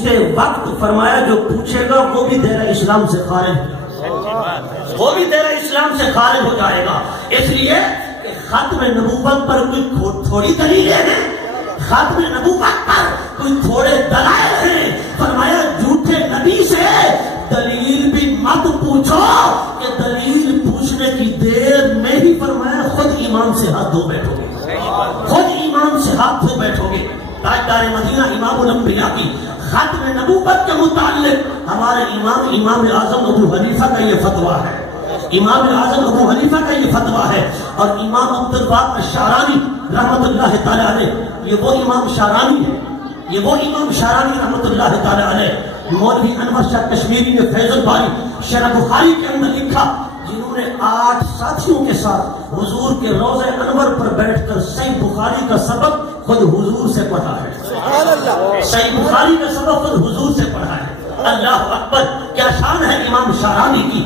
پوچھتے وقت فرمایا جو پوچھے گا وہ بھی دائرہ اسلام سے خارج وہ بھی دائرہ اسلام سے خارج ہو جائے گا. اس لیے کہ ختم نبوت پر کوئی تھوڑی دلیلیں ہیں, ختم نبوت پر کوئی تھوڑے دلائل ہیں. فرمایا جھوٹے نبی سے دلیل بھی مت پوچھو کہ دلیل پوچھنے کی دیر میں ہی فرمایا خود ایمان سے ہاتھ دھو بیٹھو گے, خود ایمان سے ہاتھ دھو بیٹھو گے. تاجدار مدینہ امام الانبیاء کی ختم نبوت کے متعلق ہمارے امام اعظم ابو حنیفہ کا یہ فتویٰ ہے. امام اعظم ابو حنیفہ کا یہ فتویٰ ہے. اور امام عبد الوهاب الشعرانی رحمت اللہ تعالی علیہ, یہ وہ امام شعرانی ہے, یہ وہ امام شعرانی رحمت اللہ تعالی علیہ. مولوی انور شاہ کشمیری نے فیض الباری شرح بخاری کے اندر لکھا, جنہوں نے 8 ساتھیوں کے ساتھ حضور کے روضہ انور پر بیٹھ کر صحیح بخاری کا سبق خود حضور سے پڑھا ہے. صحیح بخاری کا سبق خود حضور سے پڑھا ہے. اللہ اکبر, کیا شان ہے امام شعرانی کی.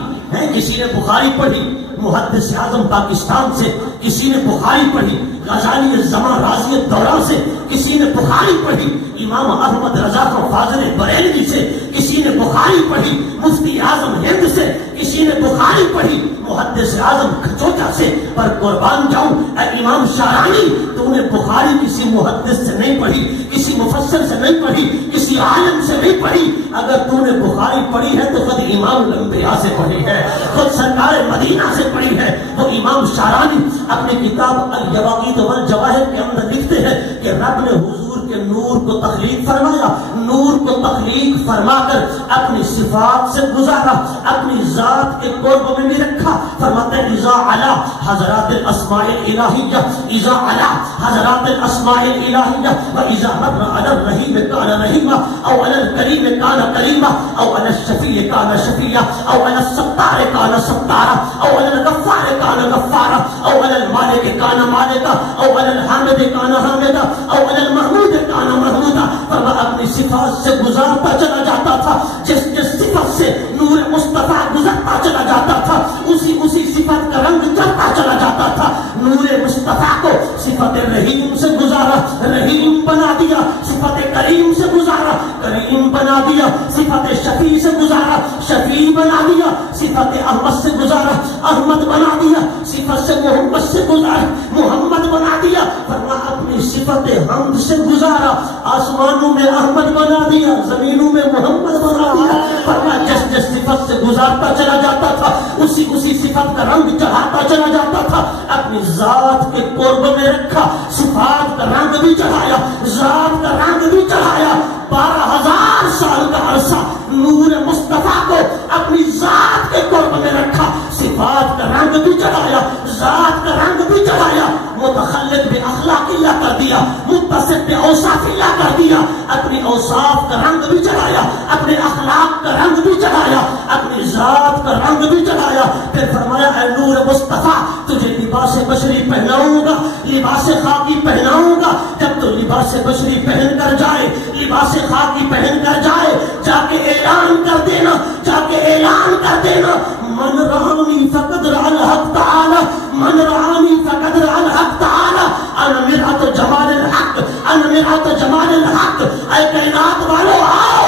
کسی نے بخاری پڑھی محدث اعظم پاکستان سے, کسی نے بخاری پڑھی غزالی الزمان راضی الدورہ سے, کسی نے بخاری پڑھی امام احمد رضا فاضل بریلوی سے, کسی نے بخاری پڑھی مفتی اعظم ہند سے, کسی نے بخاری پڑھی محدث اعظم کھچوچا سے. پر قربان جاؤں اے امام شعرانی, تو نے بخاری کسی محدث سے نہیں پڑھی, کسی مفسر سے نہیں پڑھی, کسی عالم سے نہیں پڑھی. اگر تو نے بخاری پڑھی ہے تو خود امام الانبیاء سے پڑھی ہے, خود سرکار مدینہ سے پڑھی ہے. وہ امام شعرانی اپنی کتاب الجواقیت والجواہر کے اندر لکھتے ہیں کہ رب نے حضور کے نور کو تخلیق فرمایا, نور کو تخلیق فرما کر اپنی صفات سے گزارا, اپنی ذات کے قرب میں بھی رکھا. فرماتے ہیں اذا علا حضرات الاسماء الالہیہ, اذا علا حضرات الاسماء الالہیہ, و اذا مر علی الرحیم کان رحیما, او علی الکریم کان کریما, او علی الشفیع کان شفیعا, او علی الستار کان ستارا, او علی الغفار کان غفارا, او علی المالک کان مالکا, او علی الحامد کان حامدا, او علی المحمود کان محمودا. فرما اپنی صفات سے گزارتا چلا جاتا تھا, جس جس صفت سے نور مصطفیٰ گزرتا چلا جاتا تھا اسی صفت کا رنگ چڑھتا چلا جاتا تھا. نور مصطفیٰ کو صفت رحیم سے گزارا, رحیم بنا دیا. صفت کریم سے گزارا, کریم بنا دیا. صفت شفیع سے گزارا, شفیع بنا دیا. صفت احمد سے گزارا, احمد بنا دیا. صفت سے محمد سے گزارا, محمد بنا دیا. فرما اپنی صفت حمد سے گزارا, آسمانوں میں احمد بنا دیا, زمینوں میں محمد بنا دیا. فرما جس جس صفت سے گزارتا چلا جاتا تھا اسی صفت کا رنگ چڑھاتا چلا جاتا تھا. اپنی ذات کے قرب میں رکھا, صفات کا رنگ بھی چڑھایا, ذات کا رنگ بھی چڑھایا. 12,000 سال کا عرصہ نور مصطفیٰ کو اپنی ذات کے قرب میں رکھا, صفات کا رنگ بھی چڑھایا, ذات کا رنگ بھی چڑھایا. متخلق بے اخلاق اللہ کر دیا, متصف بے اوصاف اللہ کر دیا. اپنی اوصاف کا رنگ بھی چڑھایا, اپنے اخلاق کا رنگ بھی چڑھایا, اپنی ذات کا رنگ بھی چڑھایا. پھر فرمایا اے نور مصطفیٰ, تجھے لباس بشری پہناؤں گا, لباس خاکی پہناؤں گا. جب تو لباس بشری پہن کر جائے, لباس خاکی پہن کر جائے, جا کے اعلان کر دینا, جا کے اعلان کر دینا, من رآنی فقد رأى الحق تعالی, من رآنی فقد رأى الحق تعالی, انا مرآة جمال الحق, انا مرآة جمال الحق. اے کائنات والو آؤ,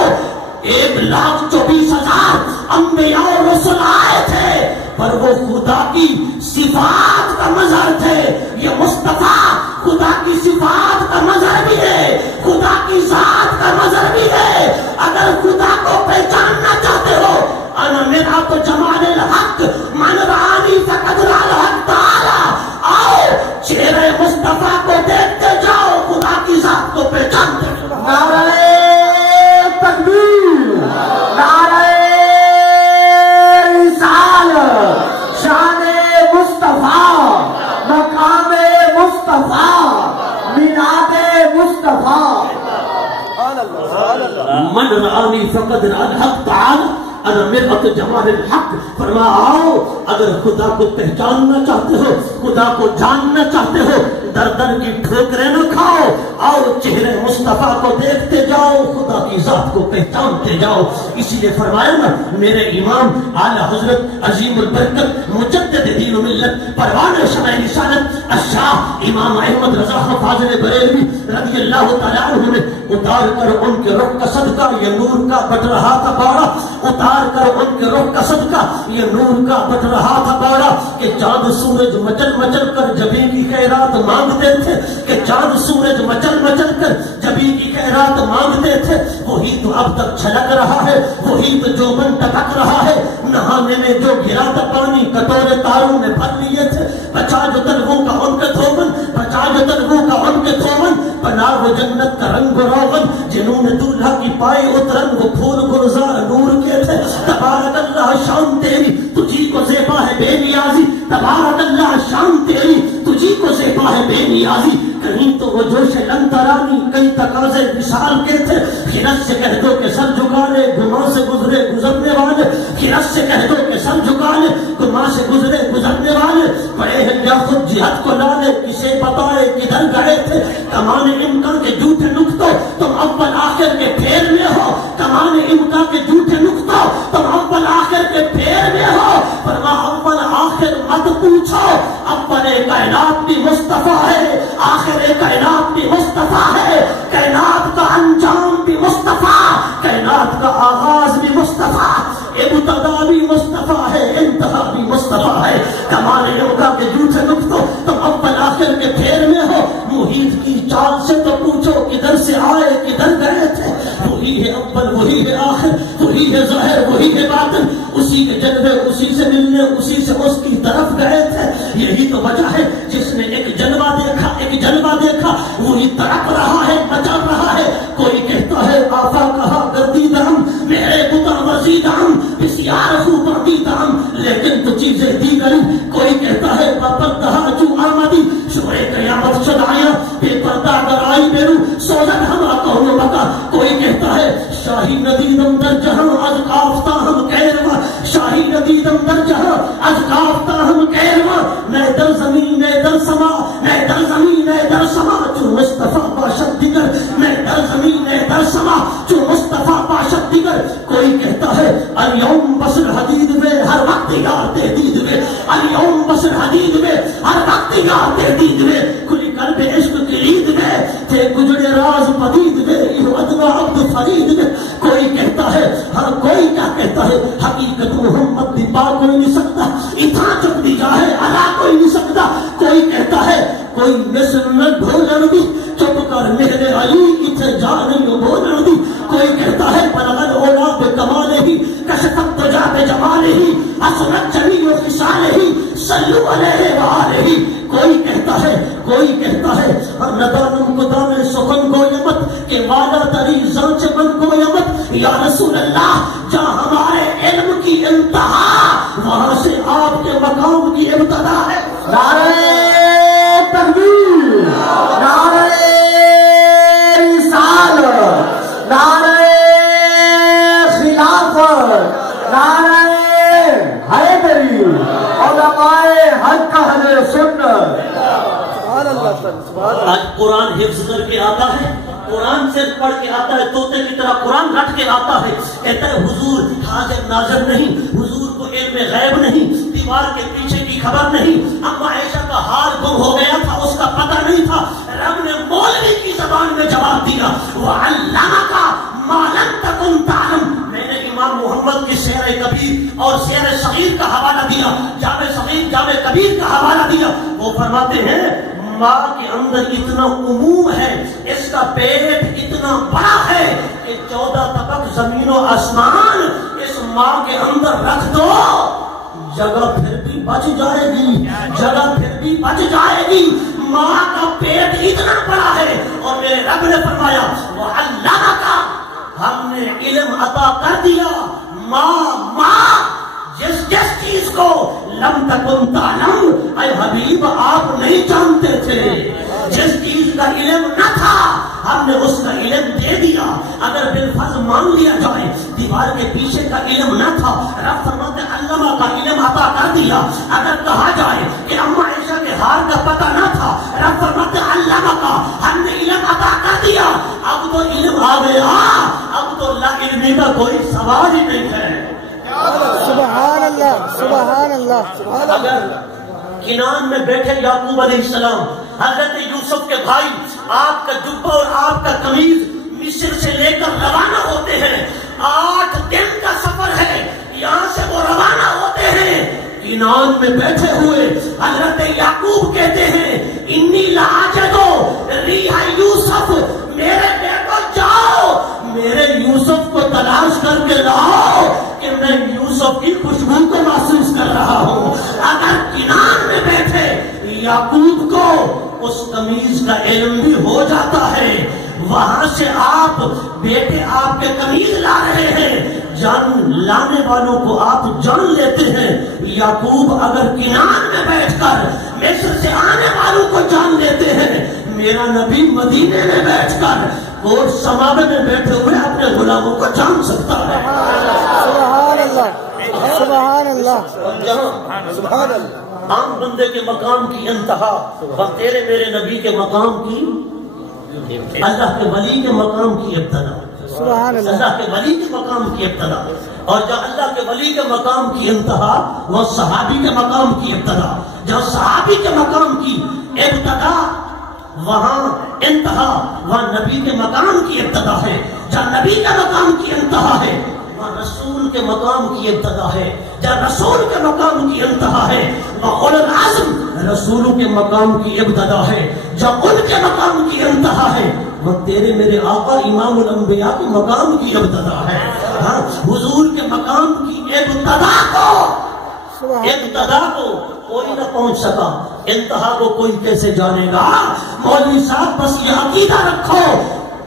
1,24,000 انبیاء و رسل آئے تھے, پر وہ خدا کی صفات کا مظہر تھے. یہ مصطفیٰ خدا کی صفات کا مظہر بھی ہے, خدا کی ذات کا مظہر بھی ہے. اگر خدا کو پہچاننا چاہتے ہو, انا مرآة جمال الحق, من رآنی فقد رأى الحق تعالی. آؤ چہرے مصطفیٰ کو دیکھتے جاؤ, خدا کی ذات کو پہچانتے جاؤ. نعرہ تکبیر, نعرہ رسالت, شان مصطفیٰ, مقام مصطفیٰ, میلاد مصطفیٰ. من رآنی فقد رأى الحق تعالی, انا مرآة جمال الحق. فرما آؤ, اگر خدا کو پہچاننا چاہتے ہو, خدا کو جاننا چاہتے ہو, در در کی ٹھوکریں نہ کھاؤ، آؤ چہرے مصطفیٰ کو دیکھتے جاؤ، خدا کی ذات کو پہچانتے جاؤ۔ اسی لیے فرمایا نا میرے امام اعلی حضرت عظیم البرکت مجدد دین و ملت پروان شمع رسالت الشاہ امام احمد رضا خان فاضل بریلوی رضی اللہ تعالیٰ عنہ نے اتار کر ان کے رخ کا صدقہ یہ نور کا بٹ رہا تھا باڑا، اتار کر ان کے رخ کا صدقہ یہ نور کا بٹ رہا تھا باڑا، کہ چاند سورج مچل مچل کر جبی کی خیرات مانگتے تھے، کہ چاند سورج مچل مچل کر جبی کی خیرات مانگتے تھے، وہی تو اب تک چھلک رہا ہے، وہی تو جو من ٹپک رہا ہے، نہانے میں جو گرا تھا پانی کٹورے تاروں میں بھر لیے تھے، بچا جو تنگوں کا ان کے دھومن، بچا جو تنگوں کا ان کے دھومن، بنا وہ جنت کا رنگ و روغن، جنہوں نے دولہا کی پائے اترن وہ پھول گلزار نور کے تھے، تبارک اللہ شان تیری تجھی کو زیبا ہے بے نیازی، تبارک اللہ شان تیری تجھی کو زیبا ہے بے نیازی، کہیں تو وہ جوش لنترانی کئی تقاضے مثال کے تھے، خرس سے کہہ دو کہ سر جھکا لے گناہ سے گزرے گزرنے والے، خرس سے کہہ دو کہ سر جھکا لے گناہ سے گزرے گزرنے والے، پڑے ہیں کیا خود جہاد کو لانے کسے بتائے کدھر گئے تھے، کمانے امکان کے جھوٹے نکتوں تم اول آخر کے پھیر میں ہو، کمانے امکان کے جھوٹے نکتوں تم اول آخر کے پھیر میں ہو، فرما اول آخر مت پوچھو، اول کائنات بھی مصطفیٰ ہے، آخر کائنات بھی مصطفیٰ ہے، کائنات کا انجام بھی مصطفیٰ، کائنات کا آغاز بھی مصطفیٰ، ابتدا بھی مصطفیٰ ہے، انتہا بھی مصطفیٰ ہے، کمانے امکان کے جھوٹے نکتوں تم اول آخر کے پھیر میں ہو، محیط کی چال سے تو پوچھو کدھر سے آئے کدھر گئے تھے، وہی ہے اول وہی ہے آخر وہی ہے ظاہر وہی ہے باطن، اسی کے جلوے اسی سے ملنے اسی سے اس کی طرف گئے تھے، یہی تو وجہ ہے جس نے ایک جلوہ دیکھا وہی تڑپ رہا ہے مچل رہا ہے، کوئی کہتا ہے آفا کہا گردیدہم میرے بتا وزیدہم بسیار خوبردیدہم لیکن تو چیزیں دیگری، کوئی کہتا ہے بپردہا جو آمدی شوئے قیامت شد آیا بے پردہ گرائی بیرو سوزن ہما کہو بکا، کوئی کہتا ہے شاہی ندیدم در جہاں از کافتا ہم کہروا، شاہی ندیدم در جہاں از کافتا ہم کہروا، نئے در زمین نئے در سما نئے در زمین نئے در سما جو مصطفیٰ باشد دیگر، نئے در زمین نئے در سما جو مصطفیٰ باشد دیگر، کوئی کہتا ہے الیوم بصر حدید میں ہر وقت یار تحدید میں، الیوم بصر حدید میں ہر وقت یار تحدید میں، کھلی قلب عشق کلید میں تھے گجڑے راز پدید میں، یہ ادنا عبد فرید میں، کوئی کہتا ہے ہر کوئی کیا کہتا ہے حقیقت محمد بھی پا کوئی نہیں سکتا، اتنا چپ بھی جا ہے اللہ کوئی نہیں سکتا، کوئی کہتا ہے کوئی مصر میں ڈھولن دی چپ کر میرے علی اتھے جا نہیں بولن دی، کوئی کہتا ہے بلغل اولا بے کمال ہی کشفت تجا بے جمال ہی حسنت جمیل و خصال ہی صلو علیہ وآلہ، کوئی کہتا ہے ندانم کو دانے سخن کو یمت کہ والا تری زانچ من کو یمت، یا رسول اللہ جہاں ہمارے علم کی انتہا وہاں سے آپ کے مقام کی ابتدا ہے، نعرہ تکبیر، نعرہ رسالت، نعرہ خلافت، نعرہ حیدری، علماء حق اہل سنت۔ آج قرآن حفظ کر کے آتا ہے، قرآن سے پڑھ کے آتا ہے، طوطے کی طرح قرآن رٹ کے آتا ہے، کہتا ہے حضور حاضر ناظر نہیں، حضور کو علم غیب نہیں، دیوار کے پیچھے کی خبر نہیں، اما عائشہ کا حال گم ہو گیا تھا اس کا پتہ نہیں تھا، رب نے مولوی کی زبان میں جواب دیا وَعَلَّمَكَ مَا لَمْ تَكُنْ تَعْلَمْ، میں نے امام محمد کی سیر کبیر اور سیر صغیر کا حوالہ دیا، جامع صغیر جامع کبیر کا حوالہ دیا، وہ فرماتے ہیں ماں کے اندر اتنا عموم ہے، اس کا پیٹ اتنا بڑا ہے کہ 14 طبق زمین و آسمان اس ماں کے اندر رکھ دو جگہ پھر بھی بچ جائے گی، جگہ پھر بھی بچ جائے گی، ماں کا پیٹ اتنا بڑا ہے، اور میرے رب نے فرمایا وہ اللہ کا ہم نے علم عطا کر دیا، ماں جس چیز کو لم تکن تعلم، اے حبیب آپ نہیں جانتے تھے، جس چیز کا علم نہ تھا ہم نے اس کا علم دے دیا، اگر بالفرض مان لیا جائے دیوار کے پیچھے کا علم نہ تھا، رب فرماتے علامہ کا علم عطا کر دیا، اگر کہا جائے کہ اما عائشہ کے ہار کا پتہ نہ تھا، رب فرماتے علمہ کا، ہم نے علم عطا کر دیا، اب تو علم آ گیا، اب تو لا علمی کا کوئی سوال ہی نہیں ہے۔ سبحان اللہ سبحان اللہ۔ اگر کنان میں بیٹھے یعقوب علیہ السلام، حضرت یوسف کے بھائی، آپ کا جبہ اور آپ کا قمیض مصر سے لے کر روانہ ہوتے ہیں، 8 دن کا سفر ہے، یہاں سے وہ روانہ ہوتے ہیں، کنان میں بیٹھے ہوئے حضرت یعقوب کہتے ہیں انی لاجدو ریح یوسف، میرے بیٹو جاؤ میرے یوسف کو تلاش کر کے لاؤ کہ میں یوسف کی خوشبو کو محسوس کر رہا ہوں۔ اگر کنان میں بیٹھے یعقوب کو اس قمیض کا علم بھی ہو جاتا ہے، وہاں سے آپ بیٹے آپ کے قمیض لا رہے ہیں، جان لانے والوں کو آپ جان لیتے ہیں، یعقوب اگر کنان میں بیٹھ کر مصر سے آنے والوں کو جان لیتے ہیں، میرا نبی مدینے میں بیٹھ کر اور سماوے میں بیٹھے ہوئے اپنے غلاموں کو جان سکتا ہے۔ سبحان اللہ سبحان اللہ سبحان اللہ۔ عام بندے کے مقام کی انتہا اور تیرے میرے نبی کے مقام کی، اللہ کے ولی کے مقام کی ابتدا، سبحان اللہ۔ اللہ کے ولی کے مقام کی ابتدا، اور جب اللہ کے ولی کے مقام کی انتہا وہ صحابی کے مقام کی ابتدا، جب صحابی کے مقام کی ابتدا وہاں انتہا، وہاں نبی کے مقام کی ابتدا ہے، جب نبی کے مقام کی انتہا ہے وہاں رسول کے مقام کی ابتدا ہے، جب رسول کے مقام کی انتہا ہے وہاں اولو العزم رسولوں کے مقام کی ابتدا ہے، جب ان کے مقام کی انتہا ہے وہ تیرے میرے آقا امام الانبیاء کے مقام کی ابتدا ہے۔ ہاں، حضور کے مقام کی ابتدا کو کوئی نہ پہنچ سکا، انتہا کو کوئی کیسے جانے گا؟ مولوی صاحب بس یہ عقیدہ رکھو،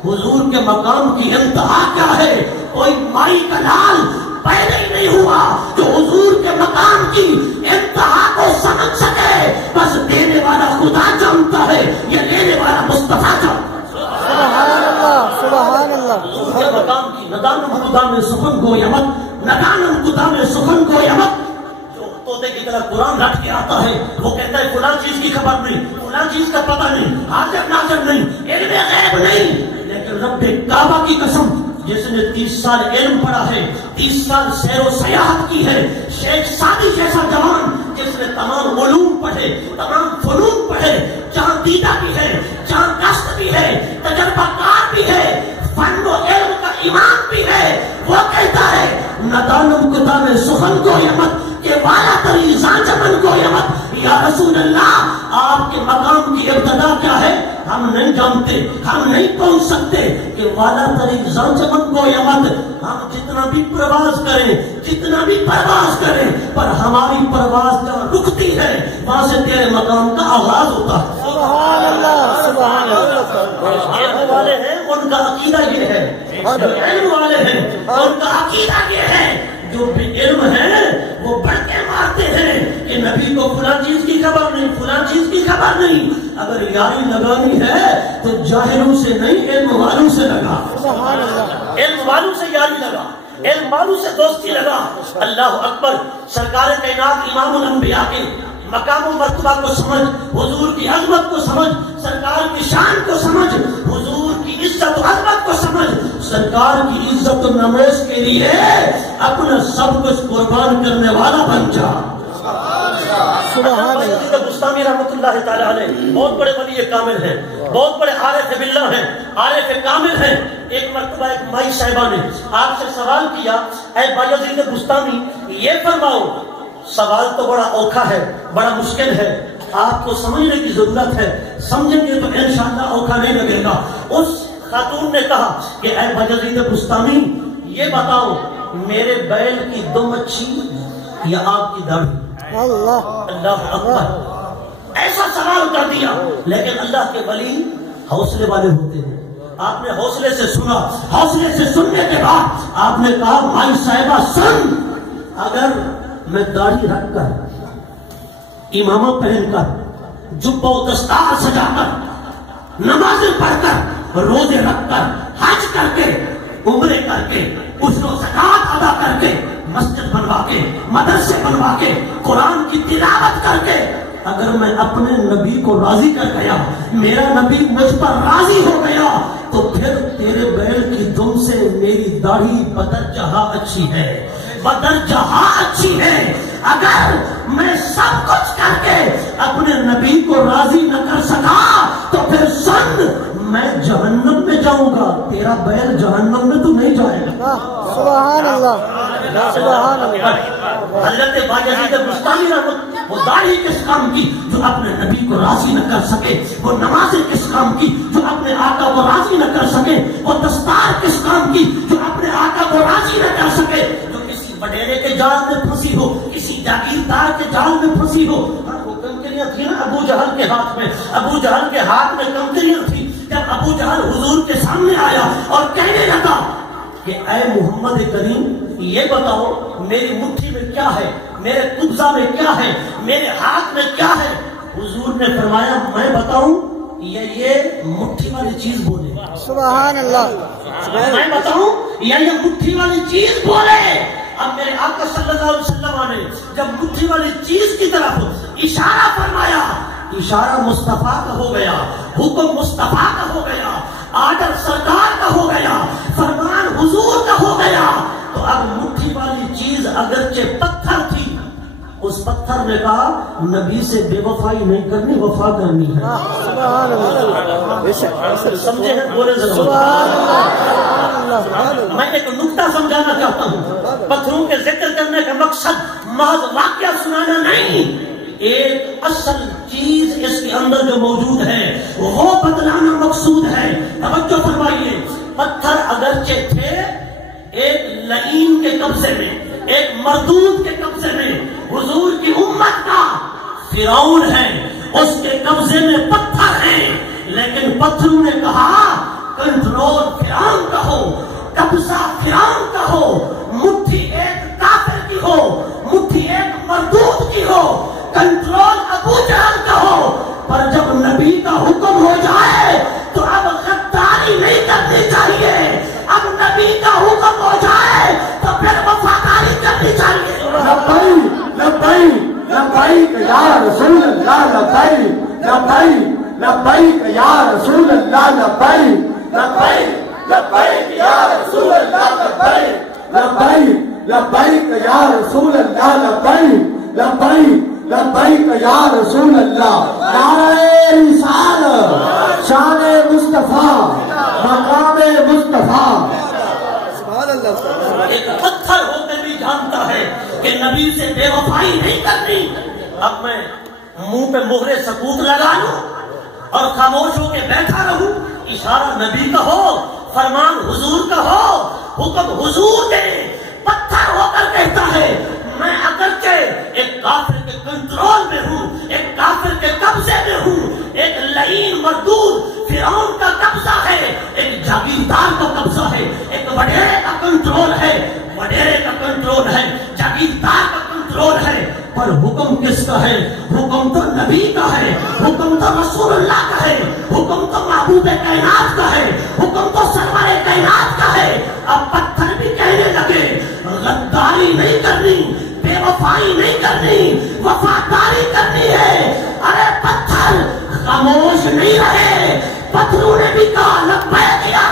حضور کے مقام کی انتہا کیا ہے؟ کوئی مائی کا لال پیدا ہی نہیں ہوا جو حضور کے مقام کی انتہا کو سمجھ سکے، بس دینے والا خدا جانتا ہے، یہ لینے والا مصطفیٰ جانتا ہے۔ سبحان اللہ سبحان اللہ۔ حضور کے مقام کی ندانم خدا میں سخن کو یمت، ندانم خدا میں سخن کو یمت، طوطے کی طرح قرآن رکھ کے آتا ہے، وہ کہتا ہے فلاں چیز کی خبر نہیں، فلاں چیز کا پتہ نہیں، حاضر ناظر نہیں، علم غیب نہیں، لیکن رب کعبہ کی قسم جس نے 30 سال علم پڑھا ہے، 30 سال سیر و سیاحت کی ہے، شیخ سعدی جیسا جوان جس نے تمام علوم پڑھے، تمام فنون پڑھے، جہاں دیدہ بھی ہے، جہاں گشت بھی ہے، تجربہ کار بھی ہے، فن و علم کا امام بھی ہے، وہ کہتا ہے ندانم کتاب سخن کو یمت کہ والا تری زانجمن کو یمت، یا رسول اللہ آپ کے مقام کی ابتدا کیا ہے ہم نہیں جانتے، ہم نہیں پہنچ سکتے کہ والا تری زانجمن کو یمت، ہم جتنا بھی پرواز کریں، جتنا بھی پرواز کریں، پر ہماری پرواز جہاں رکتی ہے وہاں سے تیرے مقام کا آغاز ہوتا ہے۔ سبحان اللہ سبحان اللہ۔ علم والے ہیں ان کا عقیدہ یہ ہے، علم والے ہیں ان کا عقیدہ یہ ہے، جو بھی علم ہے وہ بڑکے مارتے ہیں کہ نبی کو فلاں چیز کی خبر نہیں، فلاں چیز کی خبر نہیں۔ اگر یاری لگانی ہے تو جاہلوں سے نہیں علم والوں سے لگا، سبحان اللہ۔ علم والوں سے یاری لگا، علم والوں سے دوستی لگا۔ اللہ اکبر۔ سرکار کائنات امام الانبیاء کے مقام و مرتبہ کو سمجھ، حضور کی عظمت کو سمجھ، سرکار کی شان کو سمجھ، حضور کی عزت و عظمت کو سمجھ، سرکار کی عزت و نمائش کے لیے اپنا سب کچھ قربان کرنے والا بن جا۔ سبحان اللہ۔ بستامی رحمۃ اللہ تعالی علیہ بہت بڑے ولی کامل ہیں، بہت بڑے عارف باللہ ہیں، عارف کامل ہیں۔ ایک مرتبہ ایک مائی صاحبہ نے آپ سے سوال کیا، اے بایزید بستامی یہ فرماؤ، سوال تو بڑا اوکھا ہے، بڑا مشکل ہے، آپ کو سمجھنے کی ضرورت ہے، سمجھیں گے تو انشاءاللہ اوکھا نہیں لگے گا۔ اس خاتون نے کہا کہ اے بایزید بستامی یہ بتاؤ، میرے بیل کی 2 مچھی یا آپ کی داڑھی؟ اللہ اللہ اکبر۔ ایسا سوال کر دیا، لیکن اللہ کے ولی حوصلے والے ہوتے ہیں۔ آپ نے حوصلے سے سنا، حوصلے سے سننے کے بعد آپ نے کہا مائی صاحبہ سن، اگر میں داڑھی رکھ کر، امامہ پہن کر، جبہ و دستار سجا کر، نمازیں پڑھ کر، روزے رکھ کر، حج کر کے، عمرے کر کے، عشر و زکات ادا کر کے، مسجد بنوا کے، مدرسے بنوا کے، قرآن کی تلاوت کر کے اگر میں اپنے نبی کو راضی کر گیا, میرا نبی مجھ پر راضی ہو گیا, تو پھر تیرے بیل کی دم سے میری داڑھی بدرجہ اچھی ہے, بدرجہ اچھی ہے. اگر میں سب کچھ کر کے اپنے نبی کو راضی نہ کر سکا تو پھر سن, میں جہنم میں جاؤں گا, تیرا بیل جہنم میں تو نہیں جائے گا. سبحان اللہ, سبحان اللہ. حضرت بایزید بستامی وہ داڑھی کس کام کی جو اپنے نبی کو راضی نہ کر سکے, وہ نمازیں کس کام کی جو اپنے آقا کو راضی نہ کر سکے, وہ دستار کس کام کی جو اپنے آقا کو راضی نہ کر سکے, جو کسی وڈیرے کے جال میں پھنسی ہو, کسی جاگیردار کے جال میں پھنسی ہو. وہ کنکریاں تھی نا ابو جہل کے ہاتھ میں, ابو جہل کے ہاتھ میں کنکریاں تھی. جب ابو جہل حضور کے سامنے آیا اور کہنے لگا کہ اے محمد کریم, یہ بتاؤ میری مٹھی میں کیا ہے, میرے قبضہ میں کیا ہے, میرے ہاتھ میں کیا ہے. حضور نے فرمایا میں بتاؤں, یہ مٹھی والی چیز بولے. سبحان اللہ. میں بتاؤں یہ مٹھی والی چیز بولے. اب میرے آقا صلی اللہ علیہ وسلم نے جب مٹھی والی چیز کی طرف اشارہ فرمایا, اشارہ مصطفیٰ کا ہو گیا, حکم مصطفیٰ کا ہو گیا, آرڈر سرکار کا ہو گیا, فرمان حضور کا ہو گیا. تو اب مٹھی والی چیز اگرچہ پتھر تھی, اس پتھر نے کہا نبی سے بے وفائی نہیں کرنی, وفا کرنی ہے. سبحان اللہ. سمجھے ہیں, بولے ضرور. میں ایک نکتہ سمجھانا چاہتا ہوں. پتھروں کے ذکر کرنے کا مقصد محض واقعہ سنانا نہیں, ایک اصل چیز اس کے اندر جو موجود ہے وہ بتلانا مقصود ہے. توجہ فرمائیے. پتھر اگرچہ تھے ایک لعین کے قبضے میں, ایک مردود کے قبضے میں, حضور کی امت کا فرعون ہے, اس کے قبضے میں پتھر ہیں, لیکن پتھروں نے کہا کنٹرول فرعون کا ہو, قبضہ فرعون کا ہو, مٹھی ایک کافر کی ہو, مٹھی ایک مردود کی ہو, کنٹرول ابو جہل کا ہو. پر جب نبی کا حکم ہو جائے تو اب غداری نہیں کرنی چاہیے, اب نبی کا حکم ہو جائے تو پھر وفاداری کرنی چاہیے. لبیک لبیک لبیک یا رسول اللہ, لبیک لبیک لبیک یا رسول اللہ, لبیک لبیک لبیک یا رسول اللہ, لبیک لبیک لبیک یا رسول اللہ, لبیک لبیک لبیک یا رسول اللہ. نعرہ رسالت, شان مصطفیٰ, مقام مصطفیٰ. ایک پتھر ہو کر بھی جانتا ہے کہ نبی سے بے وفائی نہیں کرنی. اب میں منہ پہ مہر ثبوت لگا لوں اور خاموش ہو کے بیٹھا رہوں, اشارہ نبی کا ہو, فرمان حضور کا ہو, حکم حضور دے. پتھر ہو کر کہتا ہے میں اگرچہ ایک کافر کے کنٹرول میں ہوں, ایک کافر کے قبضے میں ہوں, ایک لعین مردود فرعون کا قبضہ ہے, ایک جاگیردار کا قبضہ ہے, ایک وڈیرے کا کنٹرول ہے, وڈیرے کا کنٹرول ہے, جاگیردار کا کنٹرول ہے, پر حکم کس کا ہے؟ حکم تو نبی کا ہے, حکم تو رسول اللہ کا ہے, حکم تو محبوب کائنات کا ہے, حکم تو سرور کائنات کا ہے. اب پتھر بھی کہنے لگے غداری نہیں کرنی, بے وفائی نہیں کرنی, وفاداری کرنی ہے. ارے پتھر خاموش نہیں رہے, پتھروں نے بھی کہا لبیک یا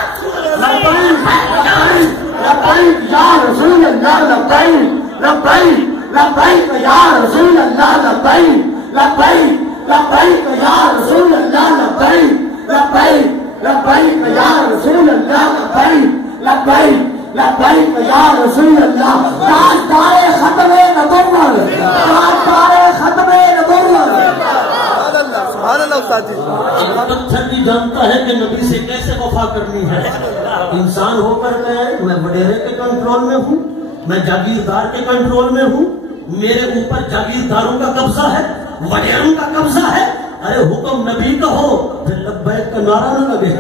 لبیک یا رسول اللہ, لبیک لبیک لبیک یا رسول اللہ, لبیک لبیک لبیک یا رسول اللہ, لبیک لبیک لبیک یا رسول اللہ, لبیک لبیک لبیک یا رسول اللہ. تاجدار ختم نبوت, تاجدار ختم نبوت. سبحان اللہ استاد جی. پتھر بھی جانتا ہے کہ نبی سے کیسے وفا کرنی ہے. انسان ہو کر کے میں وڈیرے کے کنٹرول میں ہوں, میں جاگیردار کے کنٹرول میں ہوں, میرے اوپر جاگیرداروں کا قبضہ ہے, وڈیروں کا قبضہ ہے. ارے حکم نبی کا ہو پھر لبیک کا نعرہ نہ لگے.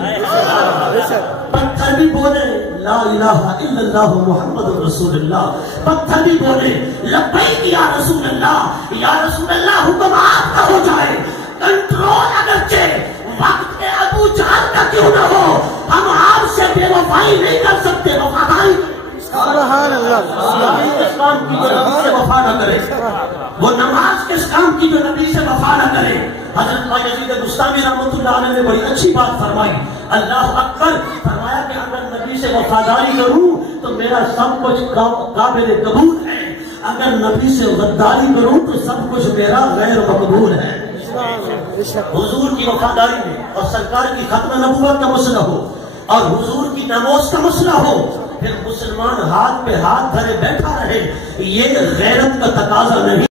پتھر بھی بولے لا الہ الا اللہ محمد رسول اللہ, پتھر بھی بولے لبیک یا رسول اللہ, یا رسول اللہ حکم آپ کا ہو جائے. کنٹرول اگرچہ وقت کے ابو جہل کا کیوں نہ ہو, ہم آپ سے بے وفائی نہیں کر سکتے, وفاداری. سبحان کس کام کی جو نبی سے وفا نہ کرے، وہ نماز کس کام کی جو نبی سے وفا نہ کرے۔ حضرت یزید بستامی رحمۃ اللہ علیہ نے بڑی اچھی بات فرمائی، اللہ اکبر، فرمایا کہ اگر نبی سے وفاداری کروں تو میرا سب کچھ قابل قبول ہے، اگر نبی سے غداری کروں تو سب کچھ میرا غیر مقبول ہے۔ حضور کی وفاداری میں اور سرکار کی ختم نبوت کا مسئلہ ہو اور حضور کی نماز کا مسئلہ ہو، پھر مسلمان ہاتھ پہ ہاتھ دھرے بیٹھا رہے، یہ غیرت کا تقاضا نہیں۔